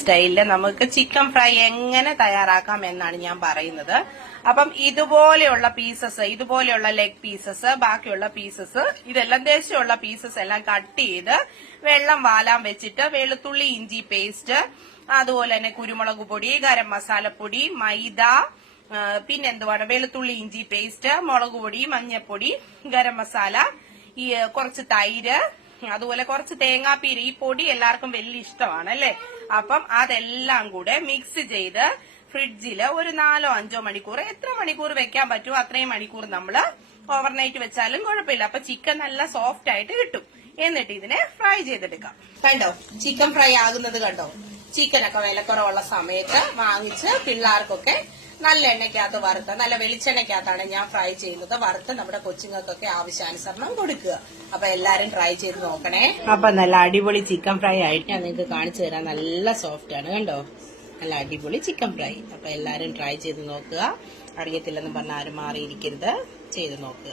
സ്റ്റൈലില് നമുക്ക് chicken fry എങ്ങനെ തയ്യാറാക്കാം എന്നാണ് ഞാൻ പറയുന്നത്. അപ്പം ഇതുപോലെയുള്ള പീസസ്, ഇതുപോലെയുള്ള ലെഗ് പീസസ്, ബാക്കിയുള്ള പീസസ്, ഇതെല്ലാം ദേശമുള്ള പീസസ് എല്ലാം കട്ട് ചെയ്ത് വെള്ളം വാലാൻ വെച്ചിട്ട് വെളുത്തുള്ളി ഇഞ്ചി പേസ്റ്റ്, അതുപോലെ തന്നെ കുരുമുളക് പൊടി, ഗരം മസാലപ്പൊടി, മൈദ, പിന്നെന്തുവാണ് വെളുത്തുള്ളി ഇഞ്ചി പേസ്റ്റ്, മുളക് പൊടി, മഞ്ഞപ്പൊടി, ഗരം മസാല, ഈ കുറച്ച് തൈര്, അതുപോലെ കുറച്ച് തേങ്ങാപ്പീര്. ഈ പൊടി എല്ലാവർക്കും വലിയ ഇഷ്ടമാണ് അല്ലെ. അപ്പം അതെല്ലാം കൂടെ മിക്സ് ചെയ്ത് ഫ്രിഡ്ജില് ഒരു 4-5 മണിക്കൂർ, എത്ര മണിക്കൂർ വെക്കാൻ പറ്റുമോ അത്രയും മണിക്കൂർ നമ്മള് ഓവർനൈറ്റ് വെച്ചാലും കുഴപ്പമില്ല. അപ്പൊ ചിക്കൻ നല്ല സോഫ്റ്റ് ആയിട്ട് കിട്ടും. എന്നിട്ട് ഇതിനെ ഫ്രൈ ചെയ്തെടുക്കാം. കണ്ടോ ചിക്കൻ ഫ്രൈ ആകുന്നത് കണ്ടോ? ചിക്കനൊക്കെ വിലക്കുറവുള്ള സമയത്ത് വാങ്ങിച്ച് പിള്ളേർക്കൊക്കെ നല്ല എണ്ണയ്ക്കകത്ത് വറുത്ത്, നല്ല വെളിച്ചെണ്ണയ്ക്കകത്താണ് ഞാൻ ഫ്രൈ ചെയ്യുന്നത്. വറുത്ത് നമ്മുടെ കൊച്ചുങ്ങൾക്കൊക്കെ ആവശ്യാനുസരണം കൊടുക്കുക. അപ്പൊ എല്ലാരും ട്രൈ ചെയ്ത് നോക്കണേ. അപ്പൊ നല്ല അടിപൊളി ചിക്കൻ ഫ്രൈ ആയിട്ട് ഞാൻ നിങ്ങൾക്ക് കാണിച്ചു തരാം. നല്ല സോഫ്റ്റ് ആണ് കണ്ടോ, നല്ല അടിപൊളി ചിക്കൻ ഫ്രൈ. അപ്പൊ എല്ലാരും ട്രൈ ചെയ്ത് നോക്കുക. അറിയത്തില്ലെന്ന് പറഞ്ഞ ആരും മാറിയിരിക്കരുത്, ചെയ്ത് നോക്കുക.